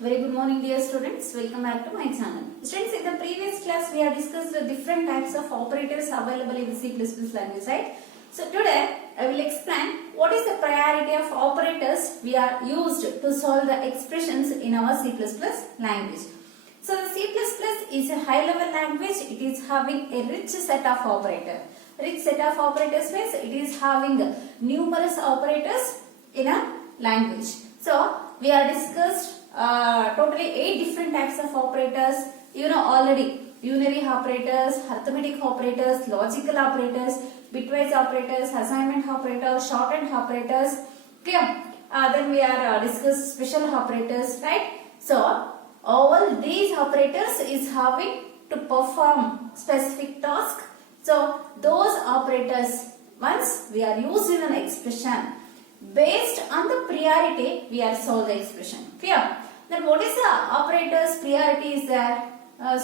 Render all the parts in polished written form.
Very good morning dear students, welcome back to my channel. Students, in the previous class we have discussed the different types of operators available in the C++ language, right? So today I will explain what is the priority of operators we are used to solve the expressions in our C++ language. So the C++ is a high level language. It is having a rich set of operators. Rich set of operators means it is having numerous operators in a language. So we are discussed totally 8 different types of operators. You know already: unary operators, arithmetic operators, logical operators, bitwise operators, assignment operators, shorthand operators. Clear? Then we are discussed special operators, right? So all these operators is having to perform specific task. So those operators, once we are used in an expression, based on the priority we are solve the expression. Clear? Then what is the operator's priority is there?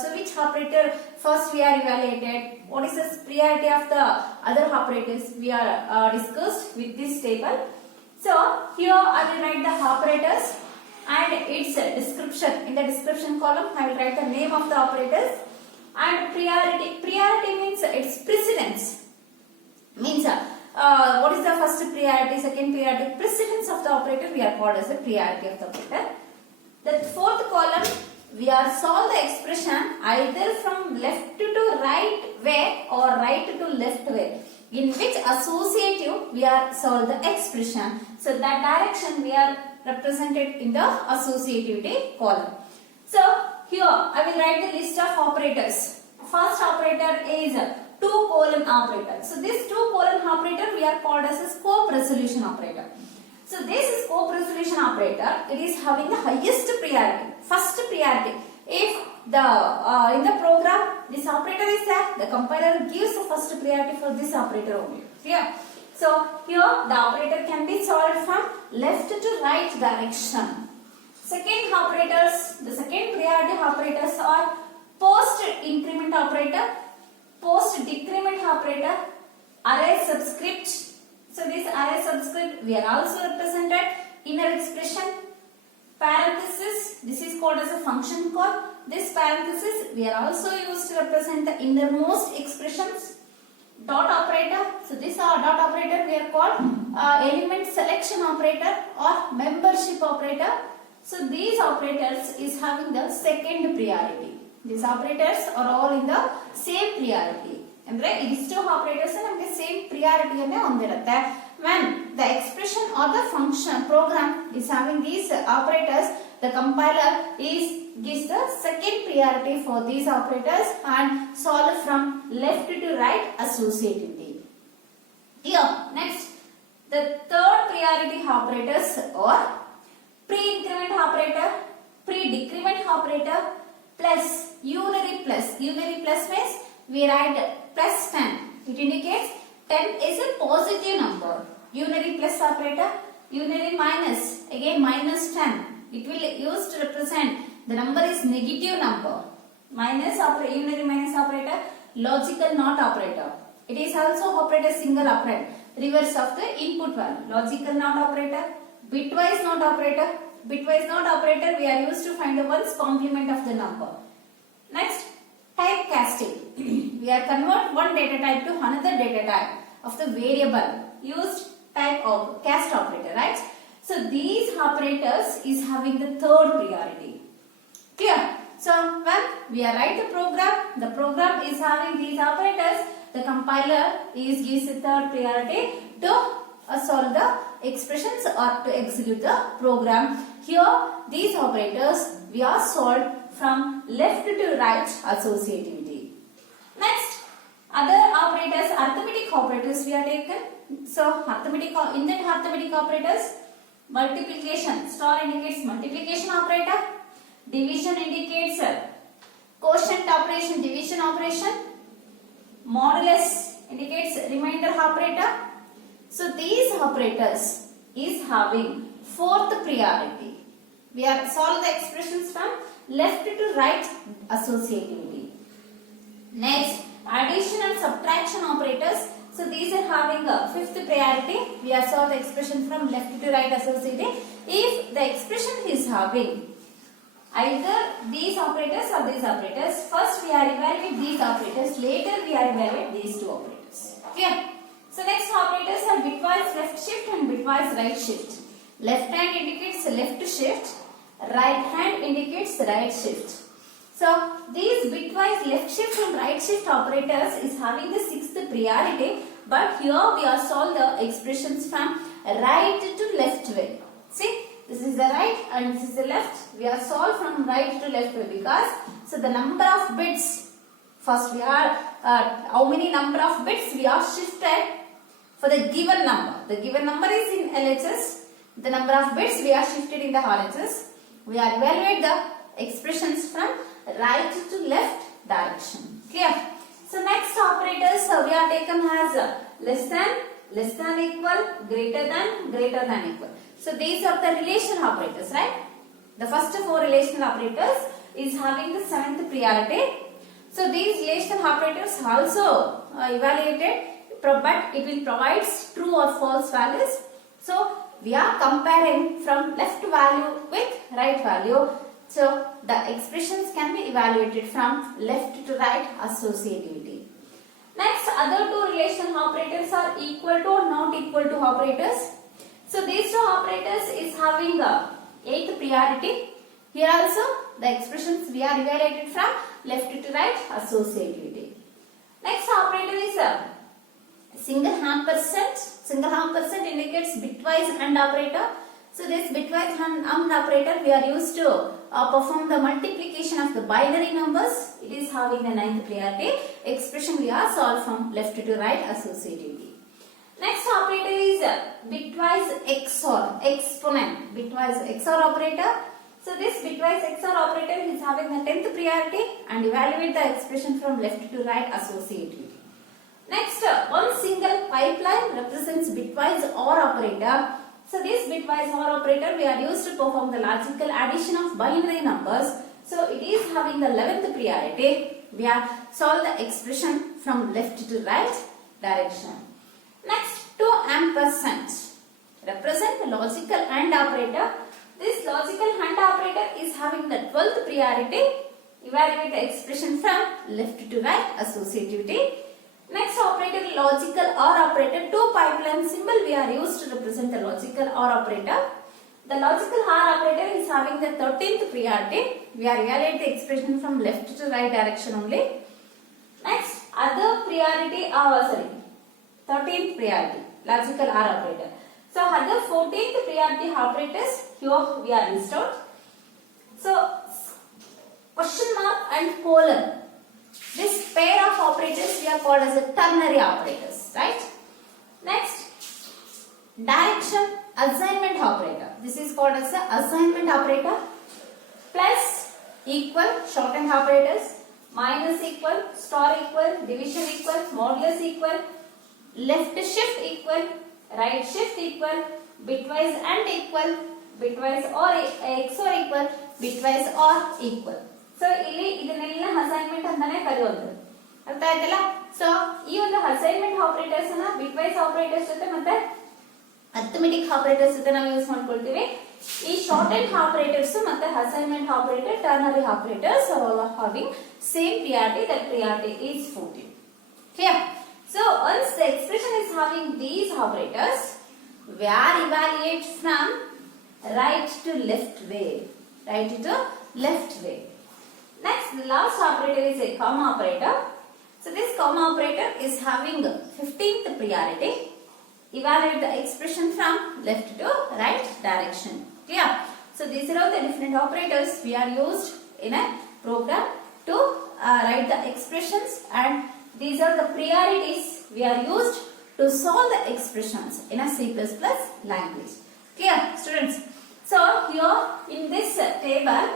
So which operator first we are evaluated? What is the priority of the other operators we are discussed with this table. So here I will write the operators and its description. In the description column I will write the name of the operators and priority. Priority means its precedence. Means what is the first priority, second priority, precedence of the operator we are called as the priority of the operator. The fourth column we are solve the expression either from left to right way or right to left way. In which associative we are solve the expression. So that direction we are represented in the associativity column. So here I will write the list of operators. First operator is 2: operator. So this 2: operator we are called as a scope resolution operator. So this scope resolution operator, it is having the highest priority, first priority. If the in the program this operator is there, the compiler gives the first priority for this operator only. Clear? So here the operator can be solved from left to right direction. Second operators, the second priority operators are post increment operator, post decrement operator, array subscript. So this array subscript we are also represented inner expression, parenthesis. This is called as a function call. This parenthesis we are also used to represent the innermost expressions. Dot operator. So this dot operator we are called element selection operator or membership operator. So these operators is having the second priority. These operators are all in the same priority. ಅಂದ್ರೆ ಇದಿಷ್ಟು operators ನಮಗೆ same ಪ್ರಿಯಾರಿಟಿಯನ್ನೇ ಹೊಂದಿರುತ್ತೆ. When the expression or the function program is having these operators, the compiler gives the second priority for these operators and solve from left to right associatively. Here next, the third priority operators are pre-increment operator, pre-decrement operator, plus unary plus. Unary plus means we write plus 10. It indicates 10 is a positive number. Unary plus operator, unary minus, again minus 10. It will use to represent the number is negative number. Minus operator, unary minus operator, logical not operator. It is also operator single operand, reverse of the input value. Logical not operator, bitwise not operator. Bitwise not operator we are used to find the ones complement of the number. Next, typecasting. We are convert one data type to another data type of the variable used type of cast operator, right? So these operators is having the third priority. Clear? So when we are write the program is having these operators, the compiler gives the third priority to solve the expressions or to execute the program. Here these operators we are solved from left to right associativity. Next, other operators, arithmetic operators we are taken. So arithmetic operators, multiplication, star indicates multiplication operator, division indicates quotient operation, division operation, modulus indicates remainder operator. So these operators is having fourth priority. We are solve the expressions from left to right associativity. Next, addition and subtraction operators. So these are having a fifth priority. We are solve the expression from left to right associativity. If the expression is having either these operators or these operators. First we are evaluating these operators, later we are evaluating these two operators. Clear? So next operators are bitwise left shift and bitwise right shift. Left hand indicates left shift, right hand indicates right shift. So these bitwise left shift and right shift operators is having the sixth priority, but here we are solve the expressions from right to left way. See, this is the right and this is the left. We are solved from right to left way because so the number of bits, first we are how many number of bits we are shifted for the given number. The given number is in LHS. The number of bits we are shifted in the RHS. We are evaluate the expressions from right to left direction. Clear? So next operators we are taken as less than equal, greater than equal. So these are the relation operators, right? The first four relational operators is having the seventh priority. So these relational operators also evaluated, but it will provide true or false values. So we are comparing from left value with right value. So the expressions can be evaluated from left to right associativity. Next, other two relational operators are equal to or not equal to operators. So these two operators is having the eighth priority. Here also the expressions we are evaluated from left to right associativity. Next operator is single ampersand. Single ampersand indicates bitwise AND operator. So this bitwise AND operator we are used to perform the multiplication of the binary numbers. It is having the ninth priority. Expression we are solved from left to right associativity. Next operator is bitwise XOR, exponent, bitwise XOR operator. So this bitwise XOR operator is having the 10th priority and evaluate the expression from left to right associativity. Next, one single pipeline represents bitwise OR operator. So this bitwise OR operator we are used to perform the logical addition of binary numbers. So it is having the 11th priority. We are solve the expression from left to right direction. Next, 2 ampersand represent the logical AND operator. This logical AND operator is having the 12th priority. Evaluate the expression from left to right associativity. Next operator, logical OR operator. Two pipeline symbol we are used to represent the logical OR operator. The logical OR operator is having the 13th priority. We are evaluate the expression from left to right direction only. Next, other priority, 13th priority, logical OR operator. So other 14th priority operators here we are listed out. So question mark and colon. This pair of operators we are called as a ternary operators, right? Next, direction assignment operator. This is called as the assignment operator. Plus, equal, shorthand operators. Minus equal, star equal, division equal, modulus equal, left shift equal, right shift equal, bitwise AND equal, bitwise OR XOR equal, bitwise OR equal. So ಇಲ್ಲಿ ಇದನ್ನೆಲ್ಲ assignment ಅಂತಾನೆ ಕರೆಯೋದು. ಅರ್ಥ ಆಯ್ತಲ್ಲ? So ಈ ಒಂದು assignment operators ಅನ್ನ ಬಿಟ್ವೈಸ್ operators ಜೊತೆ ಮತ್ತೆ ಅರ್ಥಮೆಟಿಕ್ ಆಪರೇಟರ್ಸ್ ಜೊತೆ ನಾವು ಯೂಸ್ ಮಾಡ್ಕೊಳ್ತೀವಿ. ಈ ಶಾರ್ಟೆಡ್ ಆಪರೇಟರ್ಸ್ ಮತ್ತೆ assignment operator, ternary operators are all having same priority. That priority is 14. Clear? So once the expression is having these operators, we are evaluate from right to left way. Right to left way. Next, the last operator is a comma operator. So this comma operator is having 15th priority. Evaluate the expression from left to right direction. Clear? So these are all the different operators we are used in a program to write the expressions, and these are the priorities we are used to solve the expressions in a C++ language. Clear, students? So here in this table,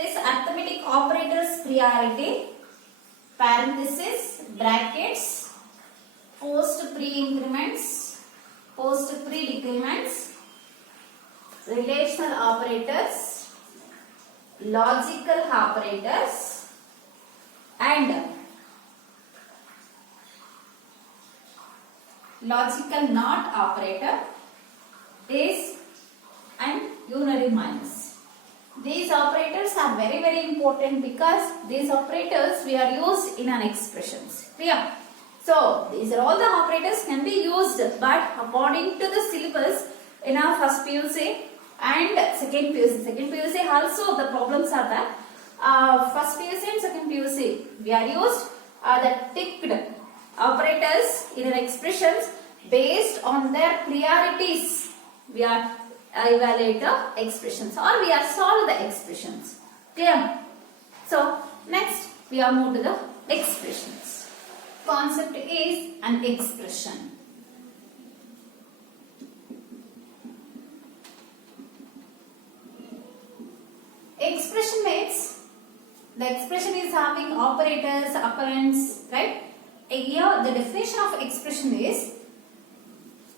this arithmetic operators priority, parenthesis, brackets, post pre-increments, post pre-decrements, relational operators, logical operators, and logical NOT operator, this and unary minus. these operators are very important because these operators we are used in an expressions. Clear? So these are all the operators can be used, but according to the syllabus in our first PUC and second PUC. Second PUC also the problems are that first PUC and second PUC we are used the ticked operators in our expressions based on their priorities. We are evaluate the expressions or we are solve the expressions. Clear? So next we are moved to the expressions. Concept is an expression. Expression means the expression is having operators, operands, right? Here the definition of expression is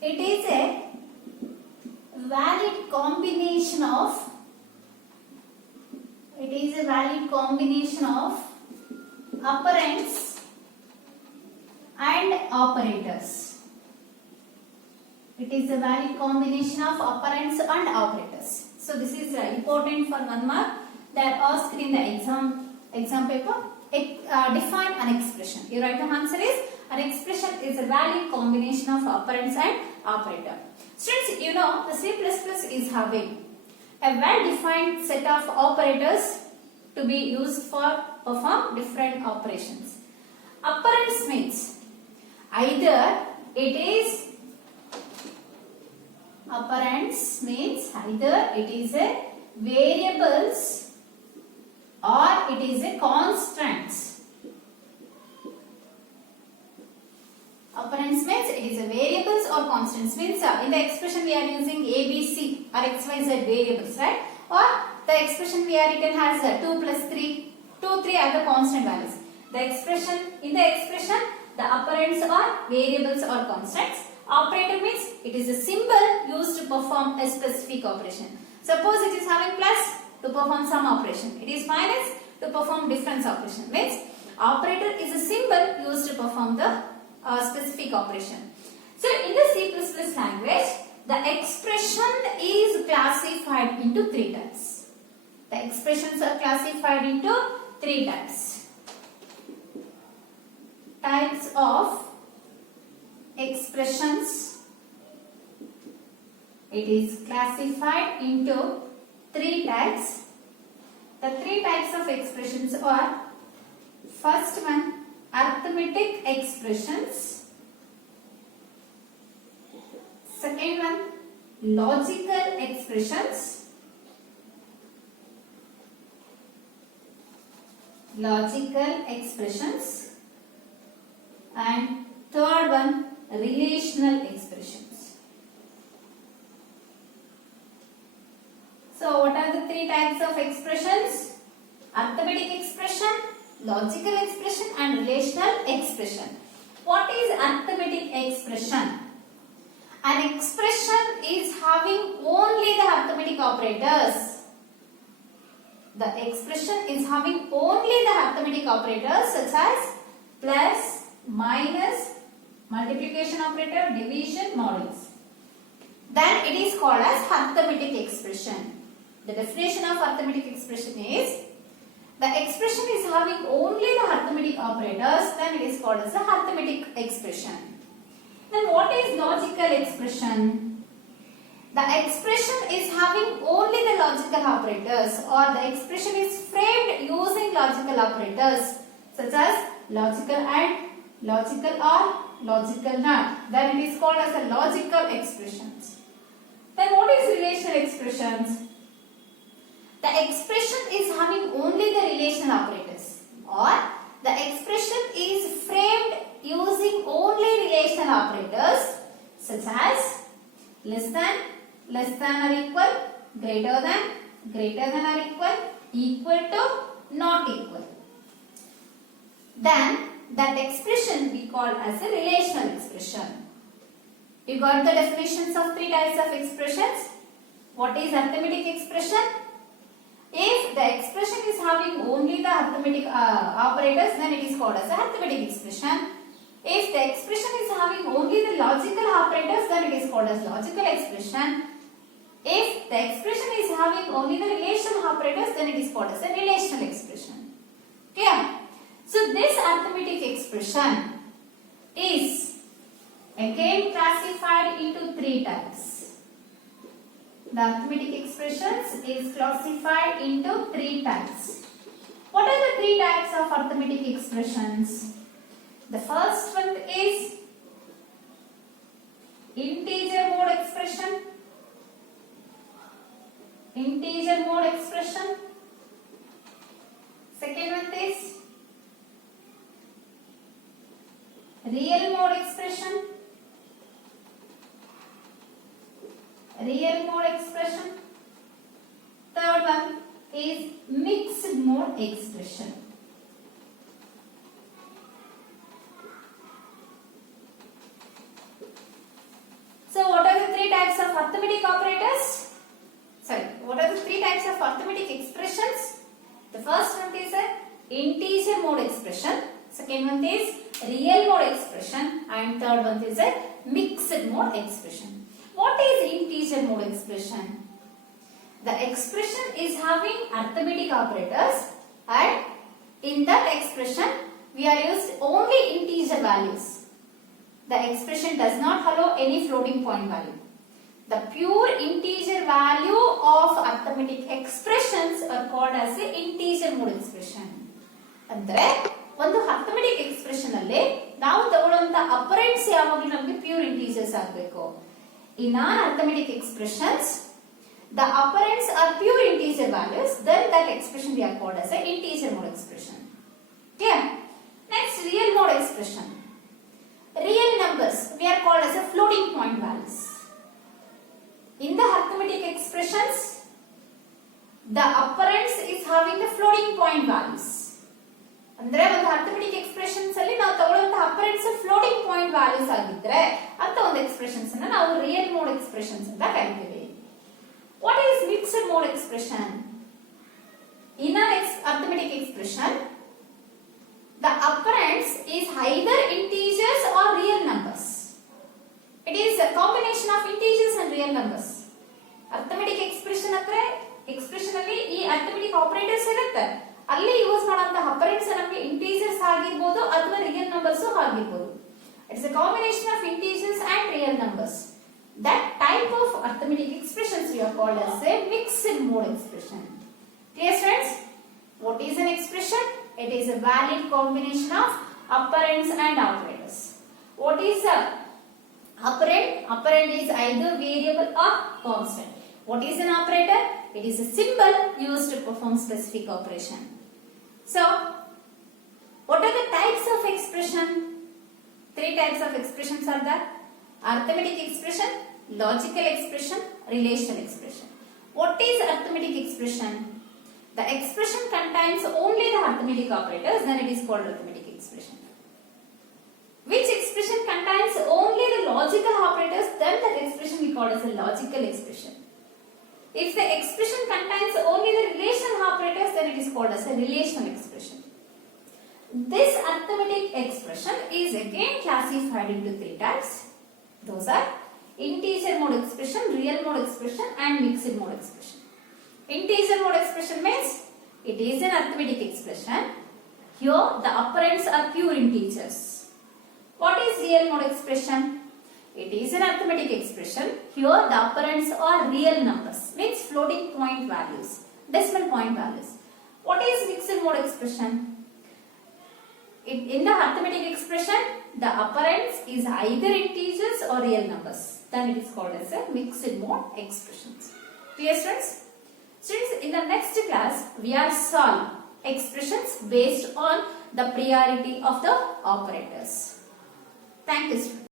it is a valid combination of operands and operators. It is a valid combination of operands and operators. So this is important for 1 mark. They are asked in the exam paper. Define an expression. Your right answer is an expression is a valid combination of operands and operator. Students, you know the C++ is having a well-defined set of operators to be used for perform different operations. Operands means either it is a variables or it is a constants. Operands means it is a variables or constants. Means in the expression we are using A, B, C or X, Y, Z variables, right? Or the expression we are written has 2 plus 3, 2, 3 are the constant values. In the expression the operands are variables or constants. Operator means it is a symbol used to perform a specific operation. Suppose it is having plus to perform some operation. It is minus to perform difference operation. Means operator is a symbol used to perform the specific operation. So in the C++ language, the expression is classified into 3 types. The expressions are classified into 3 types. Types of expressions. It is classified into 3 types. The 3 types of expressions are: first one, arithmetic expressions; second one, logical expressions; and third one, relational expressions. So what are the 3 types of expressions? Arithmetic expression, logical expression and relational expression. What is arithmetic expression? An expression is having only the arithmetic operators. The expression is having only the arithmetic operators such as plus, minus, multiplication operator, division, modules. Then it is called as arithmetic expression. The definition of arithmetic expression is the expression is having only the arithmetic operators, then it is called as the arithmetic expression. Then what is logical expression? The expression is having only the logical operators, or the expression is framed using logical operators such as logical AND, logical OR, logical NOT. Then it is called as a logical expressions. Then what is relational expressions? The expression is having only the relational operators, or the expression is framed using only relational operators such as less than or equal, greater than or equal to, not equal. Then that expression we call as a relational expression. You got the definitions of 3 types of expressions. What is arithmetic expression? If the expression is having only the arithmetic operators, then it is called as a arithmetic expression. If the expression is having only the logical operators, then it is called as logical expression. If the expression is having only the relational operators, then it is called as a relational expression. Clear? So this arithmetic expression is again classified into three types. The arithmetic expressions is classified into three types. What are the three types of arithmetic expressions? The first one is integer mode expression. Integer mode expression. Second one is real mode expression. Real mode expression. Third one is mixed mode expression. So what are the three types of arithmetic operators? What are the three types of arithmetic expressions? The first one is an integer mode expression. Second one is real mode expression. And third one is a mixed mode expression. What is integer mode expression? The expression is having arithmetic operators, and in that expression we are used only integer values. The expression does not allow any floating point value. The pure integer value of arithmetic expressions are called as the integer mode expression. ಅಂದ್ರೆ ಒಂದು arithmetic expression ಅಲ್ಲಿ ನಾವು ತಗೊಳ್ಳುವಂತ ಅಪರೆಂಟ್ಸ್ ಯಾವಾಗಲೂ ನಮಗೆ pure integers ಆಗಬೇಕು. In non-arithmetic expressions, the operands are pure integer values, then that expression we are called as an integer mode expression. Clear? Next, real mode expression. Real numbers we are called as a floating point values. In the arithmetic expressions, the operands is having the floating point values. ಅಂದ್ರೆ ಒಂದು arithmetic expressions ಅಲ್ಲಿ ನಾವು ತಗೊಳ್ಳುವಂತ operands floating point values ಆಗಿದ್ರೆ ಅಂತ ಒಂದು expressions ಅನ್ನು ನಾವು real mode expressions ಅಂತ ಕರೀತೀವಿ. What is mixed mode expression? In an arithmetic expression, the operands is either integers or real numbers. It is a combination of integers and real numbers. Arithmetic expression ಅಂದ್ರೆ expression ಅಲ್ಲಿ ಈ arithmetic operators ಇರುತ್ತೆ. ಅಲ್ಲಿ use ಮಾಡುವಂತ operands ನಮಗೆ integers ಆಗಿರಬಹುದು ಅಥವಾ real numbers ಆಗಿರಬಹುದು. It's a combination of integers and real numbers. That type of arithmetic expressions we are called as a mixed mode expression. Clear, friends? What is an expression? It is a valid combination of operands and operators. What is a operand? Operand is either variable or constant. What is an operator? It is a symbol used to perform specific operation. So, what are the types of expression? Three types of expressions are there. Arithmetic expression, logical expression, relational expression. What is arithmetic expression? The expression contains only the arithmetic operators, then it is called arithmetic expression. Which expression contains only the logical operators, then that expression we call as a logical expression. If the expression contains only the relational operators, then it is called as a relational expression. This arithmetic expression is again classified into three types. Those are integer mode expression, real mode expression and mixed mode expression. Integer mode expression means it is an arithmetic expression. Here the operands are pure integers. What is real mode expression? It is an arithmetic expression. Here the operands are real numbers, means floating point values, decimal point values. What is mixed mode expression? In the arithmetic expression, the operands is either integers or real numbers. Then it is called as a mixed mode expressions. Clear, students? Students, in the next class, we are solve expressions based on the priority of the operators. Thank you, students.